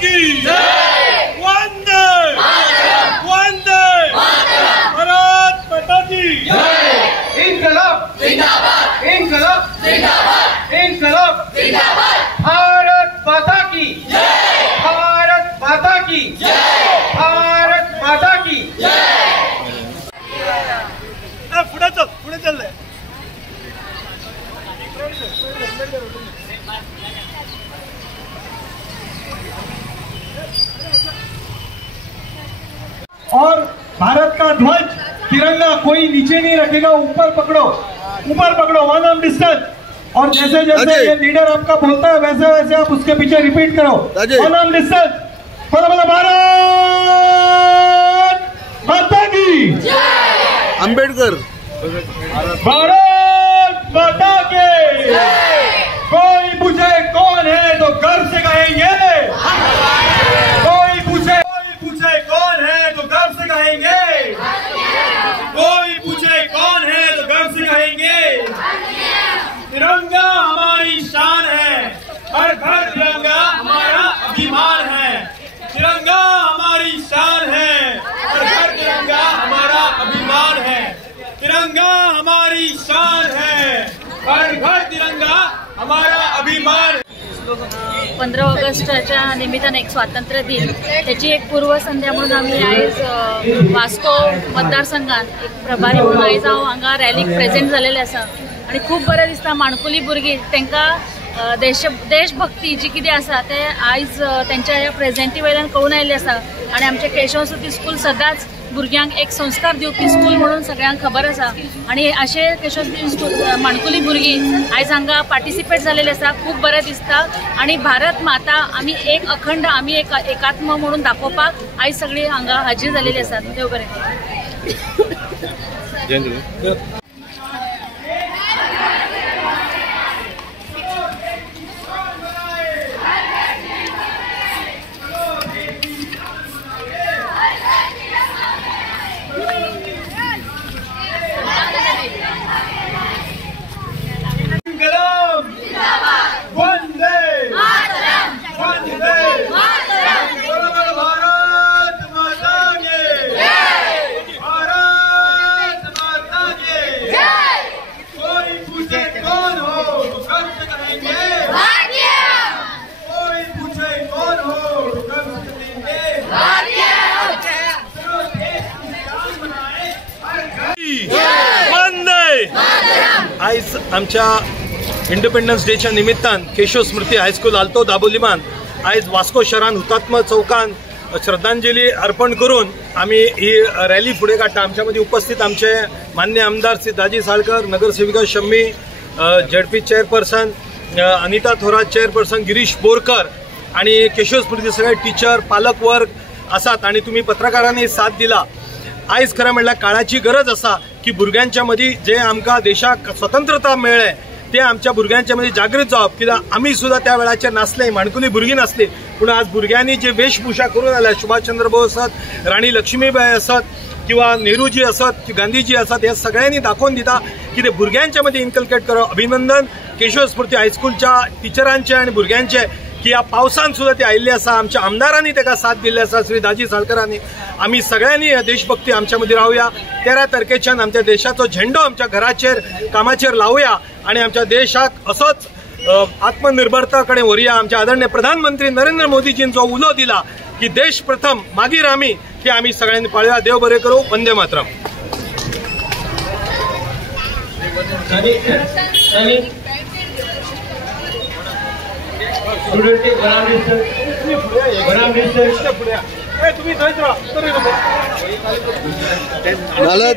की वंदे वंदे भारत माता की इनकलाब जिंदाबाद, इनकलाब जिंदाबाद, इनकलाब जिंदाबाद। भारत माता की भारत माता की भारत माता की। पुढे चल और भारत का ध्वज तिरंगा कोई नीचे नहीं रखेगा, ऊपर पकड़ो, ऊपर पकड़ो, 1 arm डिस्टेंस। और जैसे जैसे ये लीडर आपका बोलता है वैसे वैसे आप उसके पीछे रिपीट करो, 1 arm डिस्टेंस। बोलो बोलो भारत माता की अंबेडकर भारत माता के। कोई पूछे कौन है तो गर्व से कहेंगे, कोई पूछे कौन है तो गर्व से कहेंगे, कोई पूछे कौन है तो गर्व से कहेंगे। तिरंगा हमारी शान है, हर घर तिरंगा हमारा अभिमान है। तिरंगा हमारी शान है, हर घर तिरंगा हमारा अभिमान है। तिरंगा हमारी शान है, हर घर तिरंगा हमारा अभिमान। 15 ऑगस्टच्या निमित्तानं एक स्वातंत्र्य दिन त्याची एक पूर्वसंध्या म्हणून आम्ही आज वास्को मतदारसंघात एक प्रभारी म्हणून आयज हांव हांगा रॅलीक प्रेजेंट जालेले आसा आणि खूब बरें दिसता। माणकुली भुरगीं तांकां देशभक्ती जी कितें आसा ते आयज त्यांच्या ह्या प्रेजेंटी वयल्यान कळून आयिल्लें आसा आणि आमचे केशव सुती स्कूल सदांच भुरग्यांक एक संस्कार दिवपी स्कूल म्हणून सगळ्यांक खबर आसा आणि अशे केशव सुती स्कूल माणकुली भुरगीं आयज हांगा पार्टिसिपेट जालेले आसा। खूब बरें दिसता आणि भारत माता आमी एक अखंड आमी एक एकात्म म्हणून दाखोवपाक आयज सगळीं हांगा हाजीर जालेली आसात। देव बरें करूं। आयज आमच्या इंडिपेंडन्स डेच्या निमित्तान केशव स्मृती हायस्कूल आल्तो दाबोलीमान आयज वास्को शहरान हुतात्मा चौकान श्रद्धांजली अर्पण करून आम्ही ही रॅली फुडें काडटा। आमच्या मदीं उपस्थित आमचे मान्य आमदार श्री दाजी साळकर, नगरसेविका Shammi, ZP chairperson Anita Thorat, chairperson Girish Borkar आणि केशव स्मृती सगळे टीचर पालक वर्ग आसात आणि तुम्ही पत्रकारांनी साथ दिला। आयज खरं म्हणल्यार काळाची गरज आसा की भुरग्यांच्या मदीं जे आमकां देशाक स्वतंत्रता मेळ्ळे ते आमच्या भुरग्यांच्या मदीं जागृत जावप, कित्याक आमी सुद्दां त्या वेळाचेर नासले, माणकुली भुरगीं नासली, पूण आज भुरग्यांनी जे वेशभूषा करून आल्या, सुभाषचंद्र बोस आसत, राणी लक्ष्मीबाई आसत किंवा नेहरूजी आसत, गांधीजी आसत, हे सगळ्यांनी दाखोवन दिता की ते भुरग्यांच्या मदीं इनकल्केट करप। अभिनंदन केशव स्मृती हायस्कूलच्या टिचरांचे आणि भुरग्यांचे की या पावसान सुद्धा ते आयिल्ले आसा। आमच्या आमदारांनी ताका साथ दिल्ली आसा, श्री दाजी साळकरांनी। आम्ही सगळ्यांनी देशभक्ती आमच्या मध्ये रावया। 13 तारखेच्यान आमच्या देशाचो झेंडो आमच्या घराचेर कामाचेर लावया आणि आमच्या देशाक असोच आत्मनिर्भरता कडेन व्हरया। आमचे आदरणीय प्रधानमंत्री नरेंद्र मोदीजींचो उलो दिला की देश प्रथम मागीर आमी, ते आमी सगळ्यांनी पाळया। देव बरें करूं। वंदे मातरम।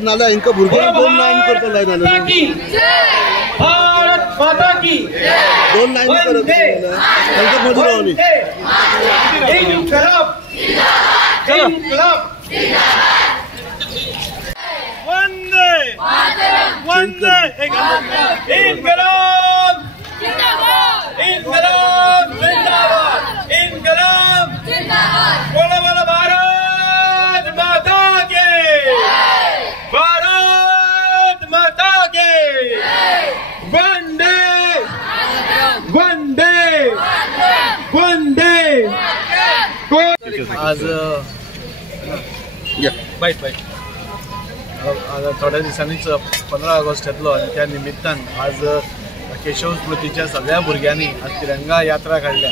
नाला इनका भुरग्यां 2 लाइन करता लाइन भारत माता की 2 लाइन करत तांका मधुर रावनी। इनकलाब इनकलाब वंदे वंदे इनकलाब जिंदाबाद, इनकलाब जिंदाबाद, इनकलाब जिंदाबाद। बोलो बोलो भारत माता के, भारत माता के। वंदे वंदे वंदे आज बाईट थोड्या दिसांनीच 15 ऑगस्ट येतलो आणि त्या निमित्तान आज केशव स्मृतीच्या सगळ्या भुरग्यांनी आज तिरंगा यात्रा काढल्या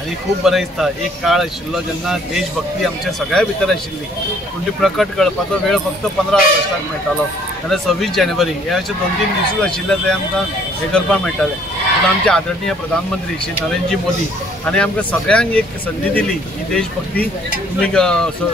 आणि खूप बरें दिसता. एक काळ आशिल्लो जेन्ना देशभक्ती आमच्या सगळ्या भितर आशिल्ली, पूण ती प्रकट करपाचो वेळ फक्त 15 ऑगस्टाक मेळटालो नाल्यार 26 जानेवारी हे अशे 2-3 दिसूच आशिल्ले ते आमकां हे करपाक मेळटाले. पूण आमचे आदरणीय प्रधानमंत्री श्री नरेंद्रजी मोदी हांणी आमकां सगळ्यांक एक संदी दिली ही देशभक्ती तुमी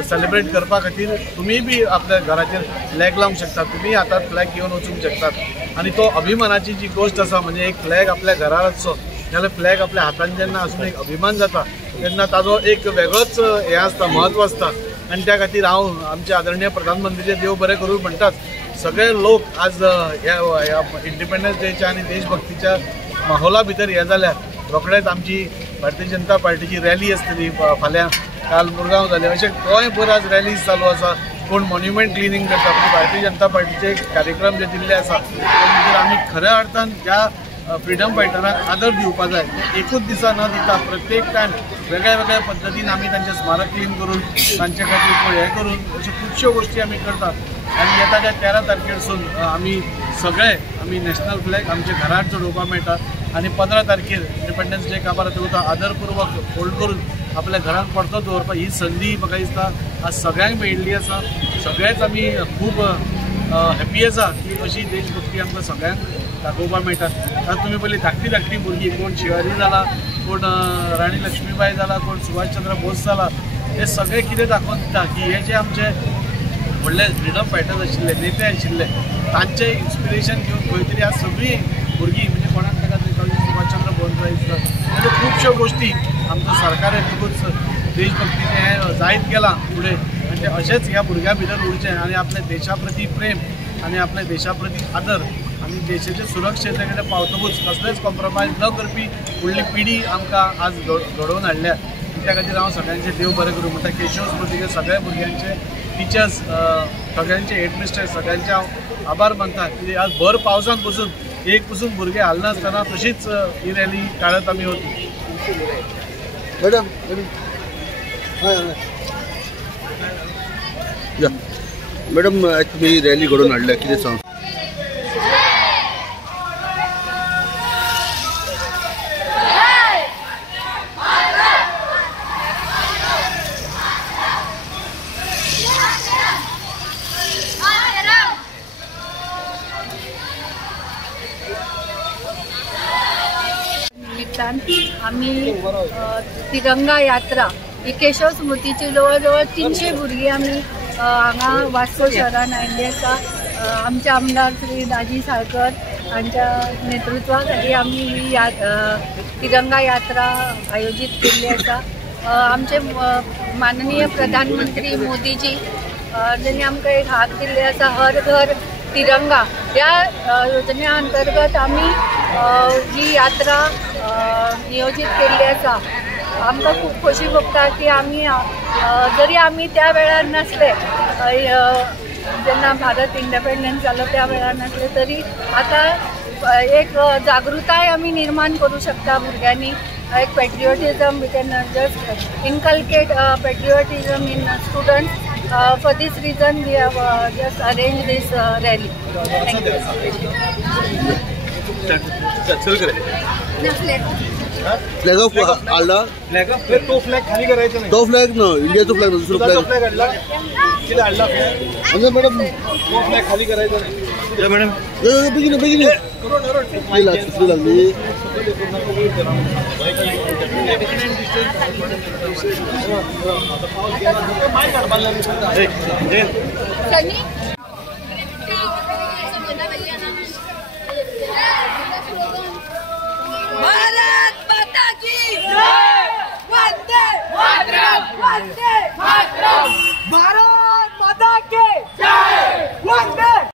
सेलिब्रेट करपा खातीर तुमी बी आपल्या घराचेर फ्लॅग लावंक शकतात, तुमी हातात फ्लॅग घेवन वचूंक शकतात. आणि तो अभिमानाची जी गोष्ट आसा म्हणजे एक फ्लॅग आपल्या घरार आसचो जाल्यार फ्लॅग आपल्या हातान जेन्ना आसून एक अभिमान जाता तेन्ना ताजो एक वेगळोच हे आसता, म्हत्व आसता. आणि त्या खातीर हांव आमचे आदरणीय प्रधानमंत्रीचे देव बरें करूं म्हणटाच. सगळे लोक आज ह्या इंडिपेंडन्स डेच्या आणि देशभक्तीच्या माहोला भितर हे जाल्यार रोखडेच आमची भारतीय जनता पार्टीची रॅली आसतली फाल्यां, काल मुरगांव जालें, अशें गोंयभर आज रॅलीज चालू आसा. कोण मॉन्युमेंट क्लिनिंग करता, पण भारतीय जनता पार्टीचे कार्यक्रम जे दिल्ले आसा तातूंत आमी खऱ्या अर्थान ज्या फ्रिडम फायटरांक आदर दिवपा जाय एकूच दिसा न दिता प्रत्येक टायम वेगळ्या वेगळ्या पद्दतीन आमी तांचें स्मारक क्लीन करून तांचे खातीर हे करून अश्यो खुबश्यो गोश्टी आमी करतात. आनी येता त्या 13 तारखेरसून आमी सगळे नॅशनल फ्लॅग आमच्या घरार चडोवपाक मेळटा आणि 15 तारखेर इंडिपेंडन्स डे काबार तो आदरपूर्वक होल्ड करून आपल्या घरात पडतो दवरपाक ही संदी म्हाका दिसता आज सगळ्यांक मेळिल्ली आसा. सगळेच आमी खूब हॅप्पी आसा की अशी देशभक्ती आमकां सगळ्यांक दाखोवपाक मेळटा. आज तुमी पयली धाकटी भुरगीं, कोण शिवाजी जाला, कोण राणी लक्ष्मीबाई जाला, कोण सुभाषचंद्र बोस जाला, हे सगळे कितें दाखोवन दिता की हे जे आमचे व्हडले फ्रिडम फायटर्स आशिल्ले, नेते आशिल्ले, तांचे इन्स्पिरेशन घेवन खंय तरी आज सगळीं भुरगीं म्हणजे कोणाक ताका सुभाषचंद्र बोस जाय म्हणजे खुबश्यो गोश्टी आमचो सरकार एकूच देशभक्तीचें हें जायत गेलां फुडें म्हणजे अशेंच ह्या भुरग्यां भितर उरचें आणि आपल्या देशा प्रती प्रेम आणि आपल्या देशा प्रती आदर आणि देशाचे सुरक्षेचे कडेन पावतकूच कसलेच कॉम्प्रोमायज न करपी फुडली पिढी आमकां आज घडोवन हाडल्या. त्या खातीर हांव सगळ्यांचे देव बरें करूं म्हणटा. केशव स्मृतीचे सगळ्या भुरग्यांचे टिचर्स, सगळ्यांचे हेडमिस्ट्रेस सगळ्यांचे हांव आभार मानता की आज भर पावसान पसून एक पसून भुरगे हालनासतना तशीच ही रॅली काढत आमी वता. मॅडम मॅडम तुम्ही रॅली घडोवन हाडल्या, कितें सांग? आम्ही तिरंगा यात्रा ही केशव स्मृतीची जवळजवळ 300 भुरगीं आमी हांगा वास्को शहरान आयिल्ली आसा. आमचे आमदार श्री दाजी साळकर हांच्या नेतृत्वा खातीर आमी ही तिरंगा यात्रा आयोजीत केल्ली आसा. आमचे माननीय प्रधानमंत्री मोदीजी ज्यांनी आमकां एक हात दिल्ले आसा हर घर तिरंगा, ह्या योजने अंतर्गत आमी ही यात्रा नियोजित केल्ली आसा. आमकां खूब खोशी भोगता की आमी जरी आमी त्या वेळार नासले, जेन्ना भारत इंडिपेंडन्स जालो त्या वेळार नासले तरी आतां एक जागृताय आमी निर्माण करूं शकता भुरग्यांनी. एक patriotism we can just inculcate patriotism in students. For this reason we have just arranged this rally. Thank you. Flag of हाडला, तो फ्लॅग खाली करायचा नाही. तो फ्लॅग न इंडियाचो फ्लॅग दुसरो फ्लॅग हाडला, किती हाडला फ्लॅग म्हणजे मॅडम तो फ्लॅग खाली करायचा नाही. मॅडम बेगीन लागली. भारत माता की जय, वंदे मातरम, वंदे मातरम. भारत